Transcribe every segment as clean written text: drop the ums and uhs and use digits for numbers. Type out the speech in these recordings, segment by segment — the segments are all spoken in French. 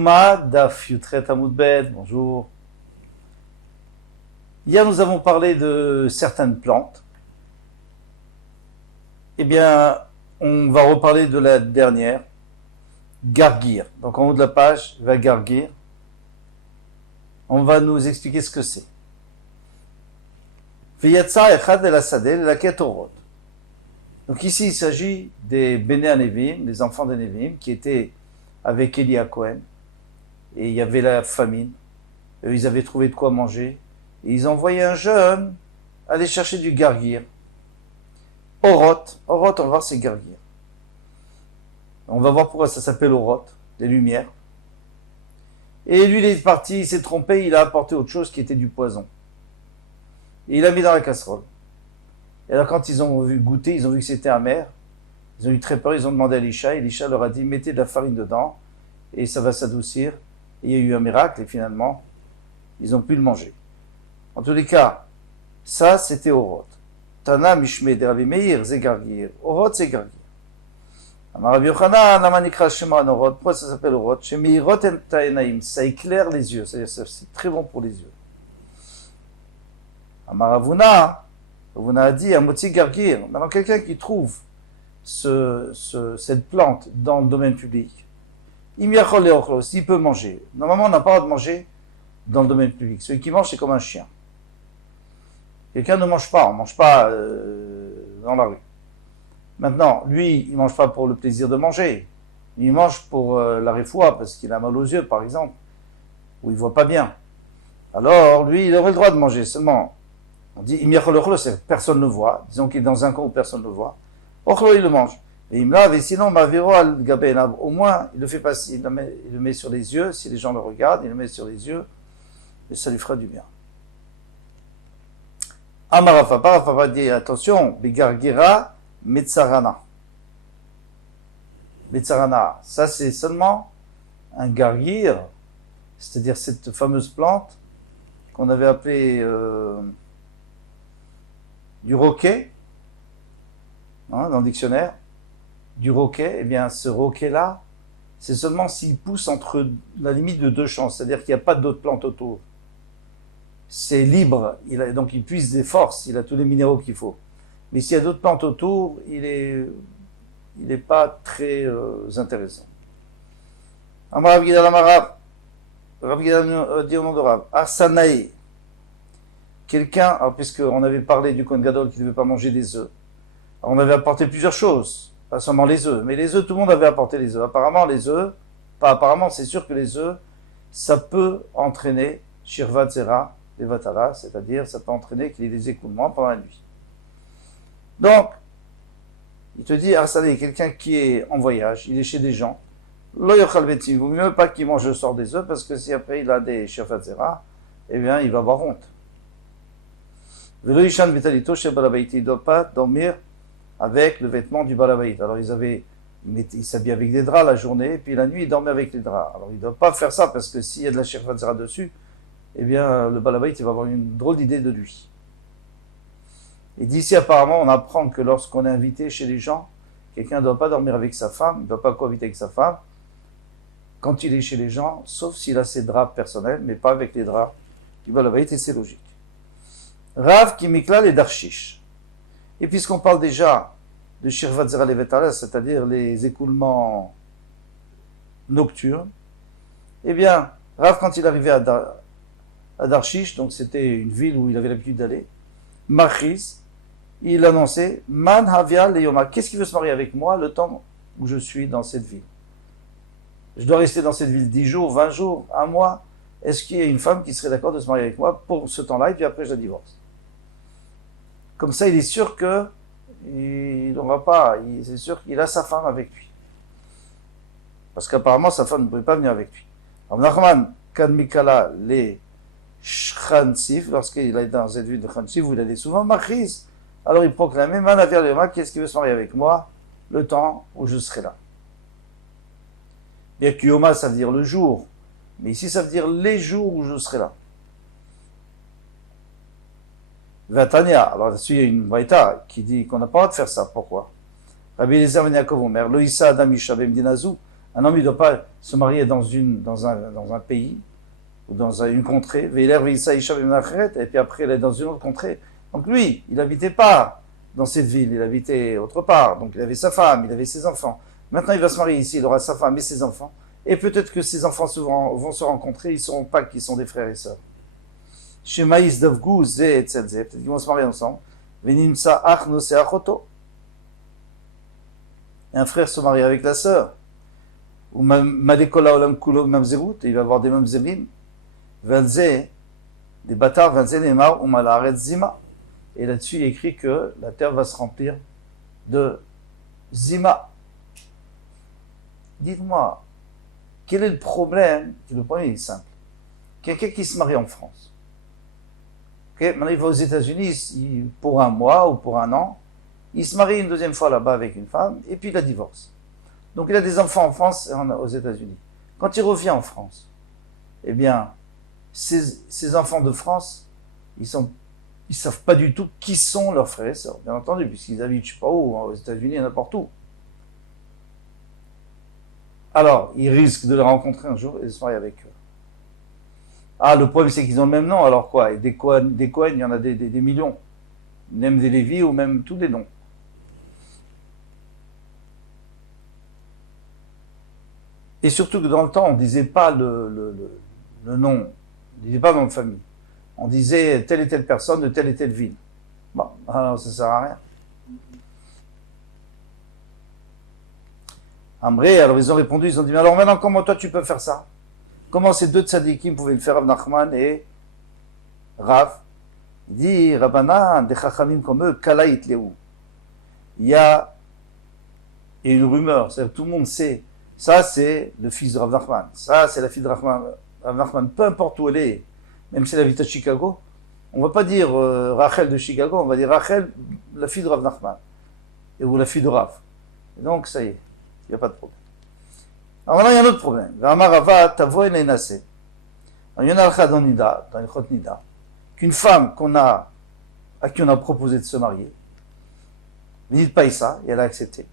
Yuma Daf Yutret Amud Bet, bonjour. Hier, nous avons parlé de certaines plantes. Eh bien, on va reparler de la dernière, Gargir. Donc, en haut de la page, va Gargir. On va nous expliquer ce que c'est. Viyatsa Echad El Asadel la Ketorot. Donc, ici, il s'agit des Béné Anevim, les enfants des Nevim, qui étaient avec Eli à Cohen. Et il y avait la famine. Ils avaient trouvé de quoi manger. Et ils envoyaient un jeune aller chercher du Gargir. Oroth, on va voir, c'est Gargir. On va voir pourquoi ça s'appelle Oroth, les lumières. Et lui, il est parti, il s'est trompé, il a apporté autre chose qui était du poison. Et il l'a mis dans la casserole. Et alors, quand ils ont vu goûter, ils ont vu que c'était amer. Ils ont eu très peur, ils ont demandé à Elisha. Elisha leur a dit, mettez de la farine dedans, et ça va s'adoucir. Et il y a eu un miracle, et finalement, ils ont pu le manger. En tous les cas, ça, c'était Oroth. Tana Mishme de Rabbi Meir, c'est Gargir. Oroth, c'est Gargir. Amar Rabbi Yochanan, Lama nikra Shema Oroth. Pourquoi ça s'appelle Oroth? Shemeirot en ta'enaim. Ça éclaire les yeux. C'est très bon pour les yeux. Amar Avuna a dit, Amotzi Gargir. Maintenant, quelqu'un qui trouve cette plante dans le domaine public, Imiachol et Ochlos, il peut manger. Normalement, on n'a pas le droit de manger dans le domaine public. Celui qui mange, c'est comme un chien. Quelqu'un ne mange pas, on ne mange pas dans la rue. Maintenant, lui, il ne mange pas pour le plaisir de manger. Il mange pour la réfoua, parce qu'il a mal aux yeux, par exemple, ou il ne voit pas bien. Alors, lui, il aurait le droit de manger. Seulement, on dit, c'est personne ne voit. Disons qu'il est dans un coin où personne ne le voit. Ochlo, il le mange. Et il me lave, et sinon, Maviro al Gaben, au moins, il le fait passer, il le met sur les yeux, si les gens le regardent, il le met sur les yeux, et ça lui fera du bien. Amarafa va dire, attention, Begargira Metzarana. Metzarana, ça c'est seulement un gargir, c'est-à-dire cette fameuse plante qu'on avait appelée du roquet, dans le dictionnaire, du roquet. Eh bien, ce roquet-là, c'est seulement s'il pousse entre la limite de deux champs, c'est-à-dire qu'il n'y a pas d'autres plantes autour. C'est libre, donc il puise des forces, il a tous les minéraux qu'il faut. Mais s'il y a d'autres plantes autour, il est pas très intéressant. Amar Rav Gidal Amar Rav Gidal dit au nom de Rav, Arsanaï, quelqu'un, puisqu'on avait parlé du Kohen Gadol qui ne devait pas manger des œufs, on avait apporté plusieurs choses, pas seulement les œufs, mais les œufs, tout le monde avait apporté les œufs. Apparemment, les œufs, pas apparemment, c'est sûr que les œufs, ça peut entraîner Shirvat Zera, les Vatala, c'est-à-dire ça peut entraîner qu'il y ait des écoulements pendant la nuit. Donc, il te dit, Arsane, quelqu'un qui est en voyage, il est chez des gens, Lo yochal betzim, il vaut mieux pas qu'il mange le sort des œufs, parce que si après il a des Shirvat Zera, eh bien, il va avoir honte. Velo Ishan Betalito chez Balabaïti, il ne doit pas dormir avec le vêtement du Balabaït. Alors, il s'habille avec des draps la journée, et puis la nuit, il dormait avec les draps. Alors, il ne doit pas faire ça, parce que s'il y a de la Shirvat Zera dessus, eh bien, le Balabaït, il va avoir une drôle d'idée de lui. Et d'ici, apparemment, on apprend que lorsqu'on est invité chez les gens, quelqu'un ne doit pas dormir avec sa femme, il ne doit pas cohabiter avec sa femme, quand il est chez les gens, sauf s'il a ses draps personnels, mais pas avec les draps du Balabaït, et c'est logique. Rav Kimikla et Darshish. Et puisqu'on parle déjà de Shirvat Zera Levetala, c'est-à-dire les écoulements nocturnes, eh bien, Rav, quand il arrivait à Darshish, donc c'était une ville où il avait l'habitude d'aller, Machis, il annonçait, Man Havia Leyoma, qu'est-ce qui veut se marier avec moi le temps où je suis dans cette ville? Je dois rester dans cette ville 10 jours, 20 jours, un mois. Est-ce qu'il y a une femme qui serait d'accord de se marier avec moi pour ce temps-là, et puis après je la divorce? Comme ça, il est sûr que il n'aura pas, c'est sûr qu'il a sa femme avec lui. Parce qu'apparemment, sa femme ne pouvait pas venir avec lui. Alors, Nachman, Kadmikala, les Shchansif, lorsqu'il est dans cette ville de Chansif, où il allait souvent, Machis, alors il proclamait, Manavir Lema, qu'est-ce qui veut se marier avec moi le temps où je serai là? Bien que Yoma, ça veut dire le jour, mais ici, ça veut dire les jours où je serai là. Vatania, alors là-dessus, il y a une braïta qui dit qu'on n'a pas le droit de faire ça. Pourquoi? Rabbi Eliezer ben Yaakov Omer, Lo Issa Adam Yisha Bemdinazu, Un homme, il ne doit pas se marier dans un pays ou dans une contrée, et puis après, il est dans une autre contrée. Donc lui, il n'habitait pas dans cette ville, il habitait autre part. Donc il avait sa femme, il avait ses enfants. Maintenant, il va se marier ici, il aura sa femme et ses enfants. Et peut-être que ses enfants vont se rencontrer, ils ne sauront pas qu'ils sont des frères et sœurs. Chez Maïs Davgou, Zé et Tzelzé, peut-être qu'ils vont se marier ensemble. Venimsa Achno se Achoto. Un frère se marie avec la sœur. Ou Madekola Olam Kulo Mamzerut, il va avoir des Mamzerim. Valzé, des bâtards, Valzé Nemar, ou Malaret Zima. Et là-dessus, il est écrit que la terre va se remplir de Zima. Dites-moi, quel est le problème? Le problème est simple. Quelqu'un qui se marie en France. Okay, maintenant, il va aux États-Unis pour un mois ou pour un an. Il se marie une deuxième fois là-bas avec une femme et puis il la divorce. Donc il a des enfants en France et aux États-Unis. Quand il revient en France, eh bien, ces enfants de France, ils savent pas du tout qui sont leurs frères et sœurs, bien entendu, puisqu'ils habitent je sais pas où, aux États-Unis et n'importe où. Alors, ils risquent de les rencontrer un jour et de se marier avec eux. Ah, le problème c'est qu'ils ont le même nom, alors quoi? Et des Cohen, il y en a des millions. Même des Lévi ou même tous les noms. Et surtout que dans le temps, on ne disait pas le nom, on ne disait pas nom de famille. On disait telle et telle personne de telle et telle ville. Bon, alors ça ne sert à rien. Amré, alors ils ont répondu, ils ont dit, mais alors maintenant, comment toi tu peux faire ça? Comment ces deux tzadikim pouvaient le faire, Rav Nachman et Rav? Il dit, Rabbanan, des chachamim comme eux, kala itleu. Il y a une rumeur, c'est-à-dire tout le monde sait, ça c'est le fils de Rav Nachman, ça c'est la fille de Rav Nachman, peu importe où elle est, même si elle habite à Chicago, on ne va pas dire Rachel de Chicago, on va dire Rachel, la fille de Rav Nachman, ou la fille de Rav. Et donc ça y est, il n'y a pas de problème. Alors maintenant il y a un autre problème. Rava tavo et nase. Il y en a un dans Nida, dans Ilchot Nida, qu'une femme à qui on a proposé de se marier, ne dites pas ça, et elle a accepté,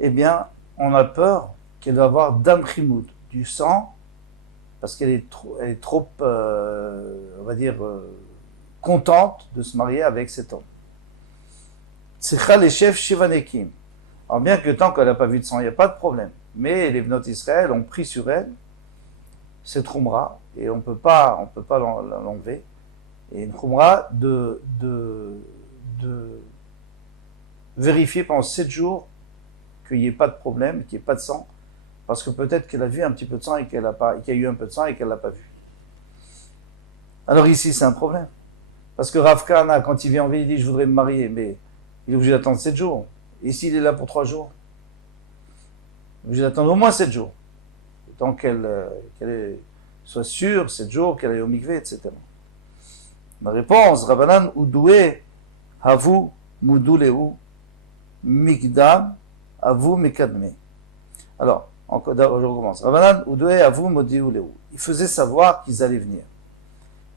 eh bien, on a peur qu'elle va avoir dam chimoud, du sang, parce qu'elle est trop, on va dire, contente de se marier avec cet homme. Tzicha les chefs shivanekim. Alors bien que tant qu'elle n'a pas vu de sang, il n'y a pas de problème. Mais les Bnot Israël ont pris sur elle cette khumra, et on peut pas l'enlever. Et une khumra de vérifier pendant 7 jours qu'il n'y ait pas de problème, qu'il n'y ait pas de sang, parce que peut-être qu'elle a vu un petit peu de sang et qu'il y a eu un peu de sang et qu'elle ne l'a pas vu. Alors ici, c'est un problème. Parce que Rav Kahana, quand il vient en ville, il dit « je voudrais me marier », mais il est obligé d'attendre 7 jours. Et s'il est là pour 3 jours, il est obligé d'attendre au moins 7 jours. Tant qu'elle soit sûre, 7 jours, qu'elle aille au mikvé, etc. Ma réponse, Rabbanan Udoué, Havu, Mouduleu, Mikdam, Havu, Mekadme. Alors, je recommence. Rabbanan Udoué, Havu, Mouduleu. Il faisait savoir qu'ils allaient venir.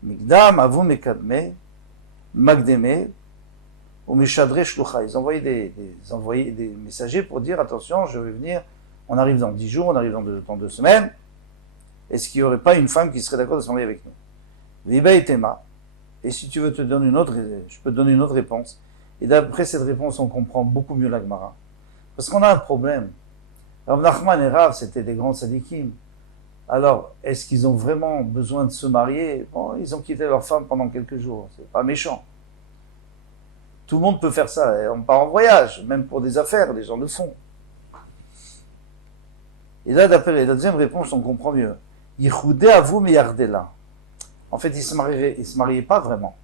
Mikdam, Havu, Mekadme, Magdeme, ou Meshadre Shlucha. Ils envoyaient des messagers pour dire attention, je vais venir, on arrive dans 10 jours, on arrive dans 2 semaines. Est-ce qu'il n'y aurait pas une femme qui serait d'accord de se marier avec nous? Viba et Tema. Et si tu veux je peux te donner une autre réponse. Et d'après cette réponse, on comprend beaucoup mieux la Gemara. Parce qu'on a un problème. Rav Nachman et Rav, c'était des grands sadikim. Alors, est-ce qu'ils ont vraiment besoin de se marier? Bon, ils ont quitté leur femme pendant quelques jours. C'est pas méchant. Tout le monde peut faire ça. On part en voyage, même pour des affaires, les gens le font. Et là, d'après la deuxième réponse, on comprend mieux. Yichoudé à vous, mais yardela. En fait, il se mariait pas vraiment.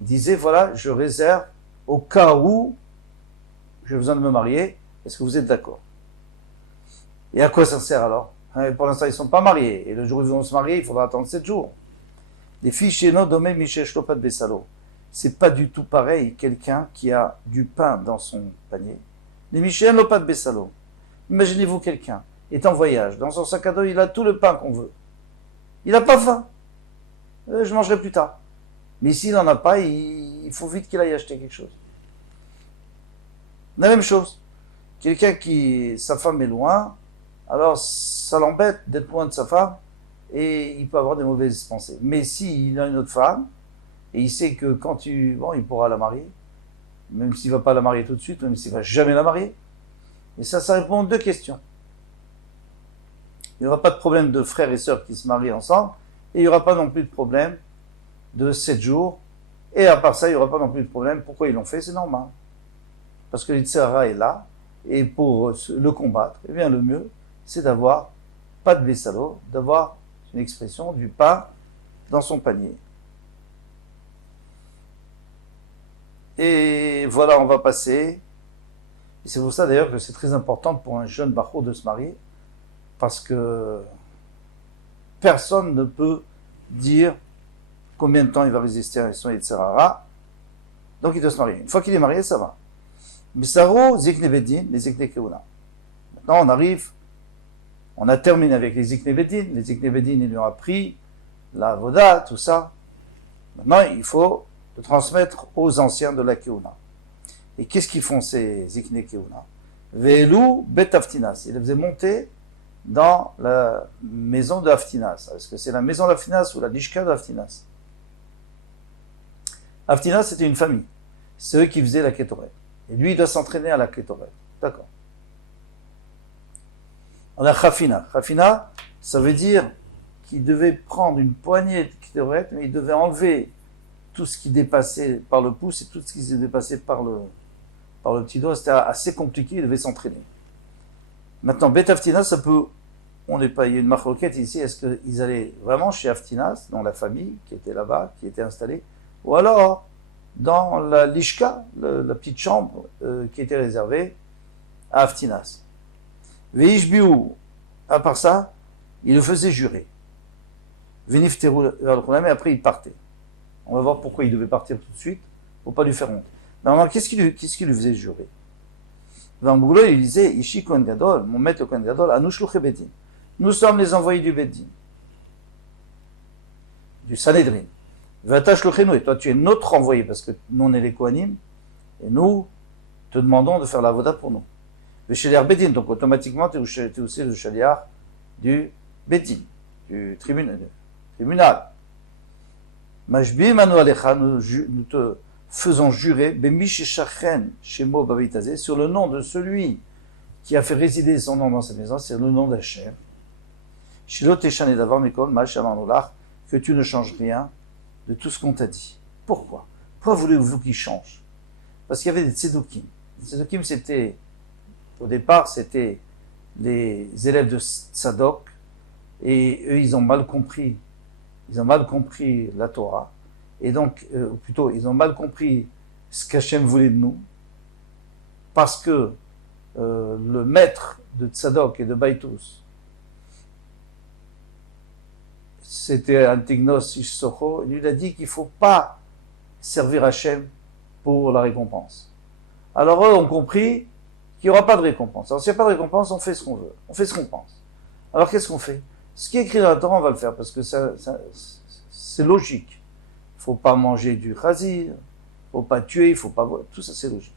Il disait, voilà, je réserve au cas où j'ai besoin de me marier. Est-ce que vous êtes d'accord? Et à quoi ça sert alors? Pour l'instant, ils ne sont pas mariés. Et le jour où ils vont se marier, il faudra attendre 7 jours. Les filles chez nous, domé michesh lopat besalo. C'est pas du tout pareil, quelqu'un qui a du pain dans son panier. Les michesh lopat besalo. Imaginez-vous quelqu'un est en voyage. Dans son sac à dos, il a tout le pain qu'on veut. Il n'a pas faim. Je mangerai plus tard. Mais s'il n'en a pas, il faut vite qu'il aille acheter quelque chose. La même chose. Quelqu'un sa femme est loin, alors ça l'embête d'être loin de sa femme et il peut avoir des mauvaises pensées. Mais s'il a une autre femme et il sait que il pourra la marier, même s'il ne va pas la marier tout de suite, même s'il ne va jamais la marier. Et ça répond à deux questions. Il n'y aura pas de problème de frères et sœurs qui se marient ensemble et il n'y aura pas non plus de problème de 7 jours. Et à part ça, il n'y aura pas non plus de problème. Pourquoi ils l'ont fait? C'est normal. Parce que l'Itzhara est là, et pour le combattre, eh bien le mieux, c'est d'avoir pas de Bessalo, d'avoir une expression du pain dans son panier. Et voilà, on va passer. Et c'est pour ça d'ailleurs que c'est très important pour un jeune Bachour de se marier, parce que personne ne peut dire combien de temps il va résister à son Yetzirara. Donc il doit se marier. Une fois qu'il est marié, ça va. Bisaro, Zikne Bedin, les Zikne Keuna. Maintenant, on a terminé avec les Zikne Bedin. Les Zikne Bedin, ils lui ont appris la Voda, tout ça. Maintenant, il faut le transmettre aux anciens de la Keuna. Et qu'est-ce qu'ils font ces Zikne Keuna? Ve'elu Bet Aftinas. Ils les faisaient monter dans la maison de Aftinas. Est-ce que c'est la maison d'Aftinas ou la Lishka d'Aftinas? Aftinas, c'était une famille. C'est eux qui faisaient la Ketoret. Et lui, il doit s'entraîner à la Ketoret. D'accord. On a Khafina. Khafina, ça veut dire qu'il devait prendre une poignée de Ketoret, mais il devait enlever tout ce qui dépassait par le pouce et tout ce qui s'est dépassé par le petit doigt. C'était assez compliqué, il devait s'entraîner. Maintenant, Bet Aftinas, ça peut... il y a une marloquette ici, est-ce qu'ils allaient vraiment chez Aftinas, dans la famille qui était là-bas, qui était installée, ou alors dans la Lishka, la petite chambre qui était réservée à Aftinas. Veishbiou, à part ça, il le faisait jurer. Venifteru vers le problème, et après il partait. On va voir pourquoi il devait partir tout de suite, pour pas lui faire honte. Normalement, qu'est-ce qu'il lui faisait jurer? Dans le boulot, il disait, Ishi Kohen Gadol, mon maître Kohen Gadol, Anushluche Bedin. Nous sommes les envoyés du Bedin, du Sanhedrin. Et toi tu es notre envoyé, parce que nous on est les Kohanim, et nous te demandons de faire la voda pour nous. Le Shaliar Bedin, donc automatiquement tu es aussi le Shaliar du Bedin, du tribunal. Majbi Manu Alecha, nous te faisons jurer, Bemish Shachen Shemo Babitazé, sur le nom de celui qui a fait résider son nom dans sa maison, c'est le nom d'Hachem. Shilot Eshan et Davar Mikol, Machamanolach, que tu ne changes rien de tout ce qu'on t'a dit. Pourquoi? Pourquoi voulez-vous qu'il change? Parce qu'il y avait des tzedoukim. Les tzedoukim, au départ, c'était les élèves de Tzadok, et eux, ils ont mal compris la Torah, et donc, plutôt, ils ont mal compris ce qu'Hachem voulait de nous, parce que le maître de Tzadok et de Baïtous, c'était Antignos Ishsocho, il lui a dit qu'il ne faut pas servir Hachem pour la récompense. Alors eux ont compris qu'il n'y aura pas de récompense. Alors s'il n'y a pas de récompense, on fait ce qu'on veut, on fait ce qu'on pense. Alors qu'est-ce qu'on fait? Ce qui est écrit dans la Torah, on va le faire, parce que c'est logique. Il ne faut pas manger du chazir, il ne faut pas tuer, il ne faut pas... Tout ça, c'est logique.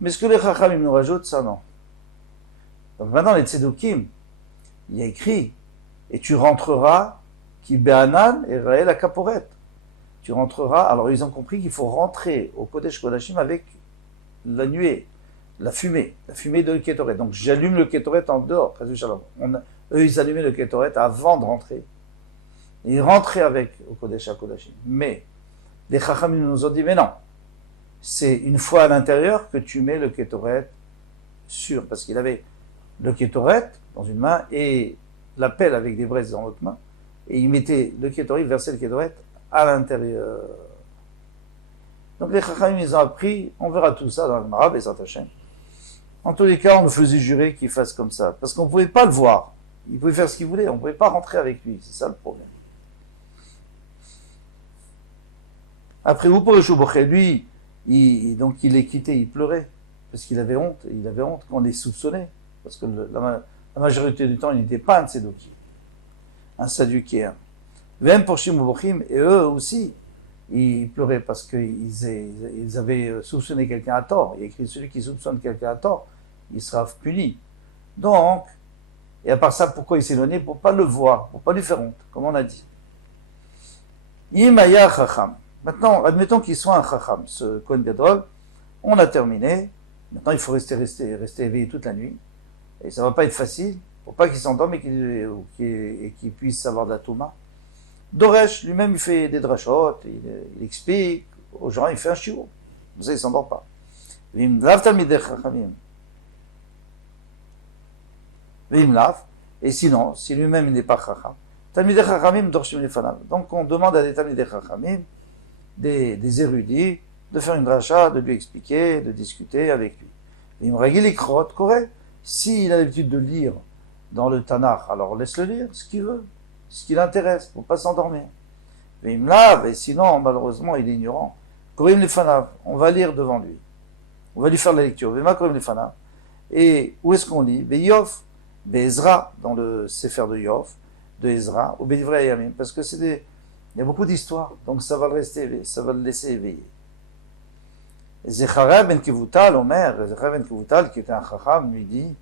Mais ce que les Chachamim nous rajoutent, ça, non. Donc maintenant, les Tzedoukim, il y a écrit, et tu rentreras qui Be'anan et Raël à Kaporet. Tu rentreras, alors ils ont compris qu'il faut rentrer au Kodesh Kodashim avec la nuée, la fumée de Ketoret. Donc j'allume le Ketoret en dehors, eux ils allumaient le Ketoret avant de rentrer. Et ils rentraient avec au Kodesh Kodashim. Mais les Chachamim nous ont dit, mais non, c'est une fois à l'intérieur que tu mets le Ketoret sur, parce qu'il avait le Ketoret dans une main et la pelle avec des braises dans l'autre main. Et il mettait le Ketoret, il versait le Ketoret à l'intérieur. Donc les Chachamim, ils ont appris, on verra tout ça dans le Marab et Satachem. En tous les cas, on me faisait jurer qu'il fasse comme ça, parce qu'on ne pouvait pas le voir. Il pouvait faire ce qu'il voulait, on ne pouvait pas rentrer avec lui, c'est ça le problème. Après, vous pour le Chouboché, lui, donc il les quittait, il pleurait, parce qu'il avait honte qu'on les soupçonnait, parce que la majorité du temps, il n'était pas un Tzedoki, un Saddukéen. Même pour Shimobochim, et eux aussi, ils pleuraient parce qu'ils avaient soupçonné quelqu'un à tort. Il y a écrit celui qui soupçonne quelqu'un à tort, il sera puni. Donc, Et à part ça, pourquoi il s'est éloigné? Pour pas le voir, pour pas lui faire honte, comme on a dit. Yimaya Chacham. Maintenant, admettons qu'il soit un Chacham, ce Kohen Gadol. On a terminé. Maintenant, il faut rester éveillé toute la nuit. Et ça va pas être facile. Pour pas qu'il s'endorme et qu'il puisse savoir de la Touma. Doresh, lui-même, il fait des drashot, il explique aux gens, il fait un shiur. Comme ça, il s'endort pas. Vim lav talmidei chachamim. Vim lav. Et sinon, si lui-même il n'est pas chacham, talmidei chachamim dorshim lefanav. Donc, on demande à des talmidei chachamim, des érudits, de faire une dracha, de lui expliquer, de discuter avec lui. Vim ragil ikrot koreh. S'il a l'habitude de lire dans le Tanakh, alors laisse-le lire ce qu'il veut, ce qui l'intéresse, pour pas s'endormir. Mais il me lave, et sinon, malheureusement, il est ignorant. Korim Lefanav, on va lire devant lui. On va lui faire la lecture. Vema Korim Lefanav. Et où est-ce qu'on lit? Beyov, Bezra, dans le Sefer de Yov, de Ezra, ou Bedivrei Yamim, parce que il y a beaucoup d'histoires, donc ça va le laisser éveillé. Zechariah ben Kevutal, Omer, Zechariah ben Kevutal, qui était un chacham, lui dit,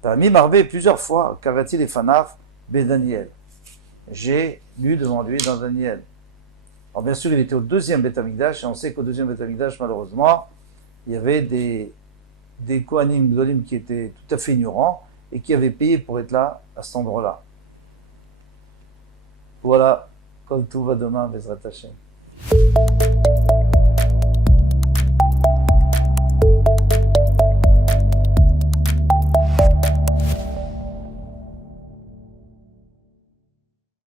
parmi Marvé plusieurs fois, Karati les Fanaf, ben Daniel. J'ai lu devant lui dans Daniel. Alors bien sûr, il était au deuxième Beth Amikdash, et on sait qu'au deuxième Beth Amikdash, malheureusement, il y avait des Kohanim Gdolim qui étaient tout à fait ignorants, et qui avaient payé pour être là, à cet endroit-là. Voilà, comme tout va demain, Bezrat Hashem.